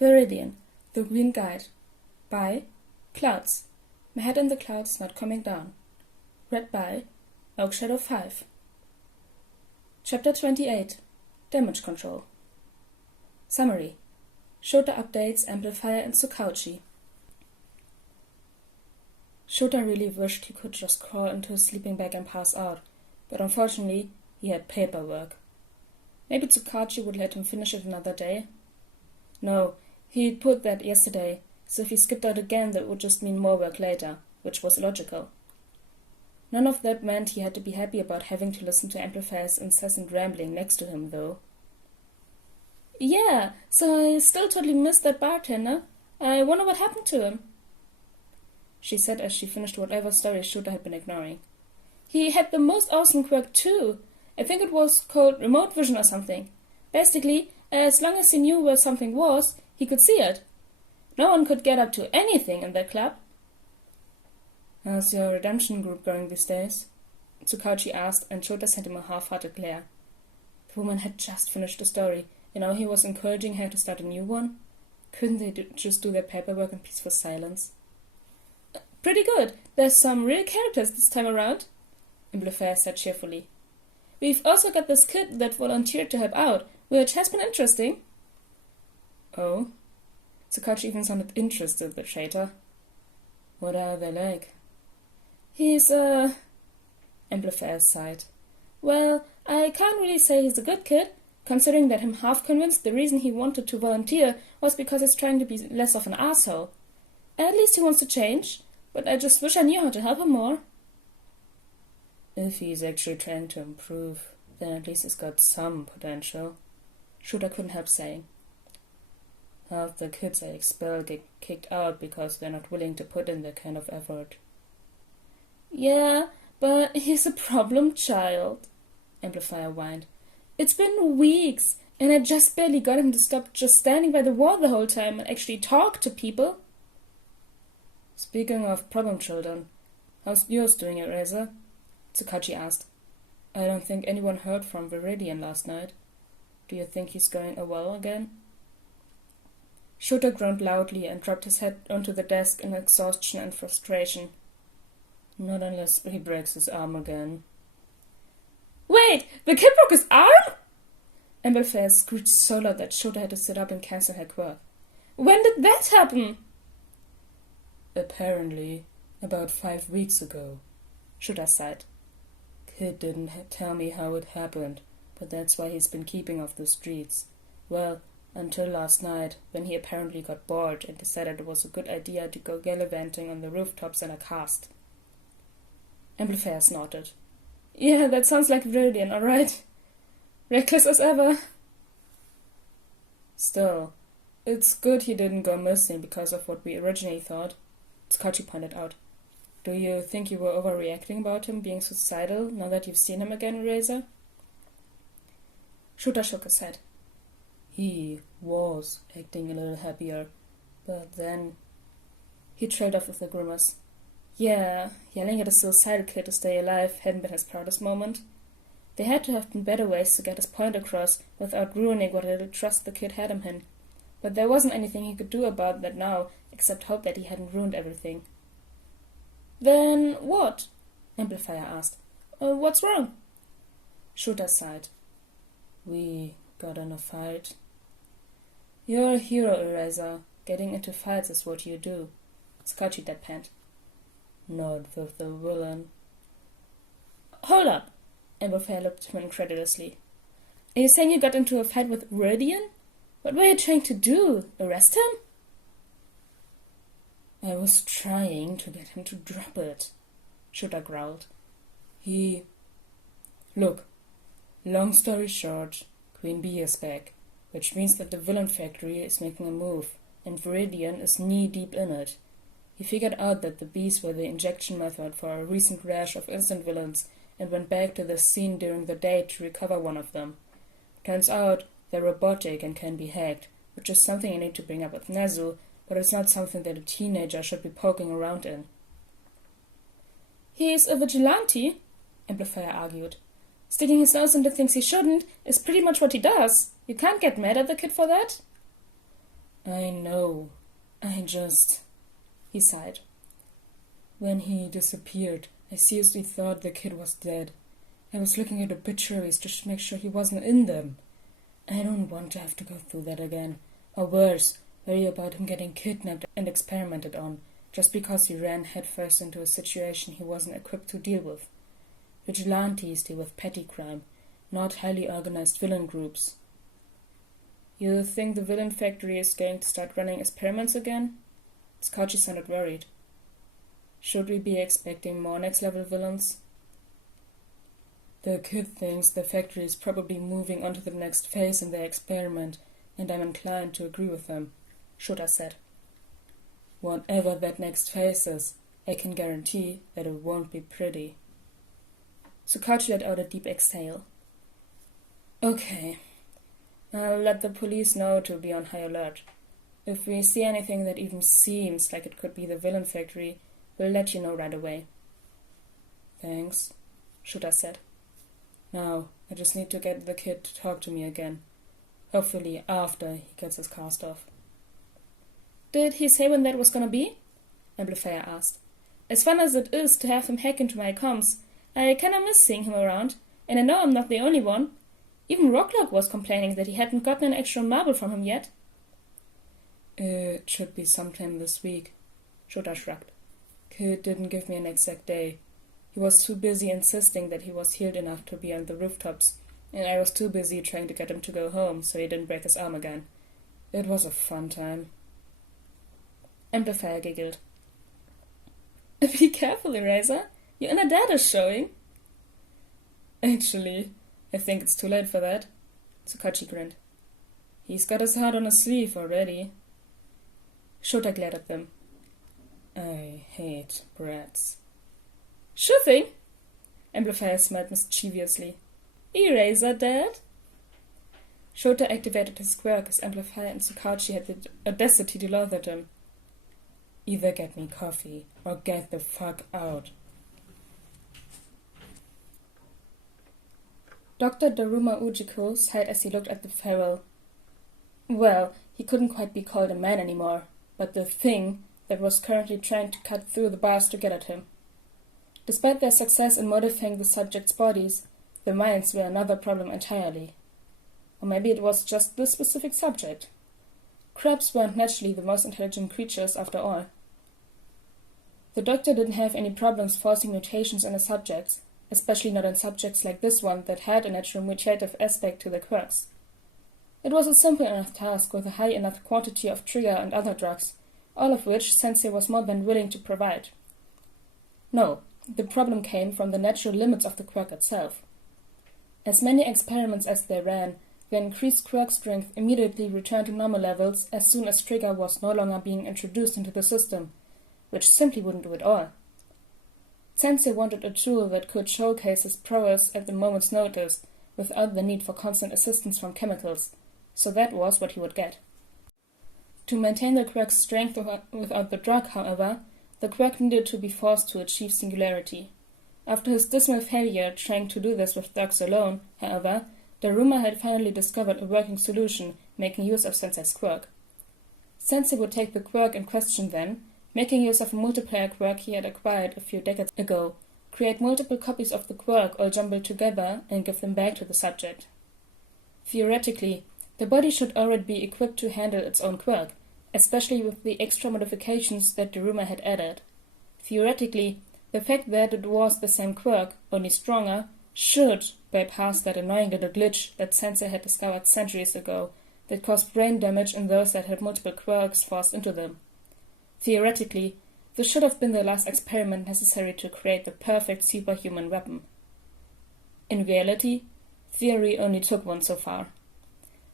Viridian, The Green Guide, by Clouds. My Head in the Clouds Not Coming Down. Read by Oakshadow 5. Chapter 28. Damage Control. Summary. Shota updates Amplifier and Tsukauchi. Shota really wished he could just crawl into his sleeping bag and pass out, but unfortunately he had paperwork. Maybe Tsukauchi would let him finish it another day? No, he'd put that yesterday, so if he skipped out again that would just mean more work later, which was illogical. None of that meant he had to be happy about having to listen to Amplifier's incessant rambling next to him, though. Yeah, so I still totally missed that bartender. I wonder what happened to him, she said as she finished whatever story Shota had been ignoring. He had the most awesome quirk too. I think it was called remote vision or something. Basically, as long as he knew where something was, he could see it. No one could get up to anything in that club. How's your redemption group going these days? Tsukauchi asked, and Shota sent him a half-hearted glare. The woman had just finished the story, and now he was encouraging her to start a new one. Couldn't they just do their paperwork in peaceful silence? Pretty good. There's some real characters this time around, Amplifier said cheerfully. We've also got this kid that volunteered to help out, which has been interesting. Oh? Tsukauchi even sounded interested, the traitor. What are they like? He's, Amplifier sighed. Well, I can't really say he's a good kid, considering that I'm half convinced the reason he wanted to volunteer was because he's trying to be less of an asshole. At least he wants to change, but I just wish I knew how to help him more. If he's actually trying to improve, then at least he's got some potential, Shota couldn't help saying. Half the kids I expel get kicked out because they're not willing to put in that kind of effort. Yeah, but he's a problem child, Amplifier whined. It's been weeks, and I just barely got him to stop just standing by the wall the whole time and actually talk to people. Speaking of problem children, how's yours doing, Eraser? Tsukauchi asked. I don't think anyone heard from Viridian last night. Do you think he's going well again? Shota groaned loudly and dropped his head onto the desk in exhaustion and frustration. Not unless he breaks his arm again. Wait! The kid broke his arm? Amplifier screeched so loud that Shota had to sit up and cancel her quirk. When did that happen? Apparently, about 5 weeks ago, Shota sighed. Kid didn't tell me how it happened, but that's why he's been keeping off the streets. Well, until last night, when he apparently got bored and decided it was a good idea to go gallivanting on the rooftops in a cast. Amplifier snorted. Yeah, that sounds like Viridian, all right. Reckless as ever. Still, it's good he didn't go missing because of what we originally thought, Tsukauchi pointed out. Do you think you were overreacting about him being suicidal now that you've seen him again, Eraser? Shota shook his head. He was acting a little happier, but then... He trailed off with a grimace. Yeah, yelling at a suicidal kid to stay alive hadn't been his proudest moment. There had to have been better ways to get his point across without ruining what little trust the kid had him in. But there wasn't anything he could do about that now, except hope that he hadn't ruined everything. Then what? Amplifier asked. What's wrong? Shota sighed. We got in a fight. You're a hero, Eraser. Getting into fights is what you do. Tsukauchi deadpanned. Not with the villain. Hold up. Amplifier looked at him incredulously. Are you saying you got into a fight with Viridian? What were you trying to do? Arrest him? I was trying to get him to drop it, Shota growled. Look, long story short, Queen Bee is back, which means that the villain factory is making a move, and Viridian is knee-deep in it. He figured out that the bees were the injection method for a recent rash of instant villains and went back to the scene during the day to recover one of them. Turns out they're robotic and can be hacked, which is something I need to bring up with Nezu, but it's not something that a teenager should be poking around in. He's a vigilante, Amplifier argued. Sticking his nose into things he shouldn't is pretty much what he does. You can't get mad at the kid for that. I know. He sighed. When he disappeared, I seriously thought the kid was dead. I was looking at obituaries just to make sure he wasn't in them. I don't want to have to go through that again. Or worse, worry about him getting kidnapped and experimented on, just because he ran headfirst into a situation he wasn't equipped to deal with. Vigilantes deal with petty crime, not highly organized villain groups. You think the villain factory is going to start running experiments again? Scotchy sounded worried. Should we be expecting more next-level villains? The kid thinks the factory is probably moving on to the next phase in their experiment, and I'm inclined to agree with him, Shota said. Whatever that next phase is, I can guarantee that it won't be pretty. Sukachi let out a deep exhale. Okay, I'll let the police know to be on high alert. If we see anything that even seems like it could be the villain factory, we'll let you know right away. Thanks, Shota said. Now, I just need to get the kid to talk to me again. Hopefully after he gets his cast off. Did he say when that was gonna be? Amplifier asked. As fun as it is to have him hack into my comms, I kinda miss seeing him around, and I know I'm not the only one. Even Rocklock was complaining that he hadn't gotten an actual marble from him yet. It should be sometime this week, Shota shrugged. Kid didn't give me an exact day. He was too busy insisting that he was healed enough to be on the rooftops, and I was too busy trying to get him to go home so he didn't break his arm again. It was a fun time. Amplifier giggled. Be careful, Eraser. Your inner dad is showing. Actually, I think it's too late for that, Tsukachi grinned. He's got his heart on his sleeve already. Shota glared at them. I hate brats. Sure thing, Amplifier smiled mischievously. Eraser, Dad? Shota activated his quirk as Amplifier and Tsukachi had the audacity to laugh at him. Either get me coffee or get the fuck out. Dr. Daruma Ujiko sighed as he looked at the feral. Well, he couldn't quite be called a man anymore, but the thing that was currently trying to cut through the bars to get at him. Despite their success in modifying the subjects' bodies, their minds were another problem entirely. Or maybe it was just this specific subject. Crabs weren't naturally the most intelligent creatures after all. The doctor didn't have any problems forcing mutations on the subjects, especially not in subjects like this one that had a natural mutative aspect to the quirks. It was a simple enough task with a high enough quantity of trigger and other drugs, all of which Sensei was more than willing to provide. No, the problem came from the natural limits of the quirk itself. As many experiments as they ran, the increased quirk strength immediately returned to normal levels as soon as trigger was no longer being introduced into the system, which simply wouldn't do it all. Sensei wanted a tool that could showcase his prowess at the moment's notice, without the need for constant assistance from chemicals, so that was what he would get. To maintain the quirk's strength without the drug, however, the quirk needed to be forced to achieve singularity. After his dismal failure trying to do this with drugs alone, however, Daruma had finally discovered a working solution, making use of Sensei's quirk. Sensei would take the quirk in question then, making use of a multiplier quirk he had acquired a few decades ago, create multiple copies of the quirk all jumbled together and give them back to the subject. Theoretically, the body should already be equipped to handle its own quirk, especially with the extra modifications that Daruma had added. Theoretically, the fact that it was the same quirk, only stronger, should bypass that annoying little glitch that Sensei had discovered centuries ago that caused brain damage in those that had multiple quirks forced into them. Theoretically, this should have been the last experiment necessary to create the perfect superhuman weapon. In reality, theory only took one so far.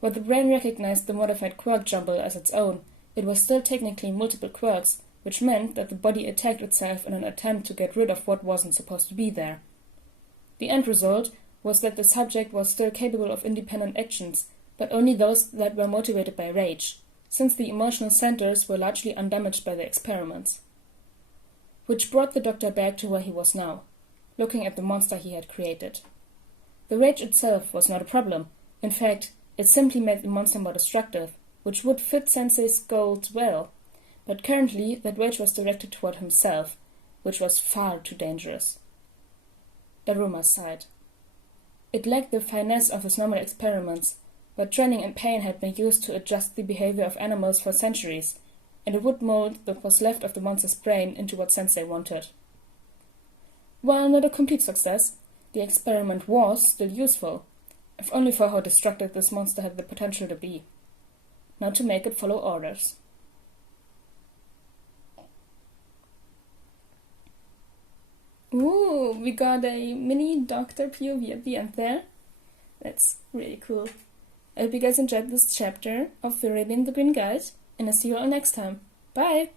While the brain recognized the modified quirk jumble as its own, it was still technically multiple quirks, which meant that the body attacked itself in an attempt to get rid of what wasn't supposed to be there. The end result was that the subject was still capable of independent actions, but only those that were motivated by rage, since the emotional centers were largely undamaged by the experiments. Which brought the doctor back to where he was now, looking at the monster he had created. The rage itself was not a problem. In fact, it simply made the monster more destructive, which would fit Sensei's goals well, but currently that rage was directed toward himself, which was far too dangerous. Daruma sighed. It lacked the finesse of his normal experiments, but training and pain had been used to adjust the behavior of animals for centuries, and it would mold what was left of the monster's brain into what Sensei wanted. While not a complete success, the experiment was still useful, if only for how destructive this monster had the potential to be. Not to make it follow orders. Ooh, we got a mini Doctor POV at the end there. That's really cool. I hope you guys enjoyed this chapter of Viridian the Green Guide, and I'll see you all next time. Bye!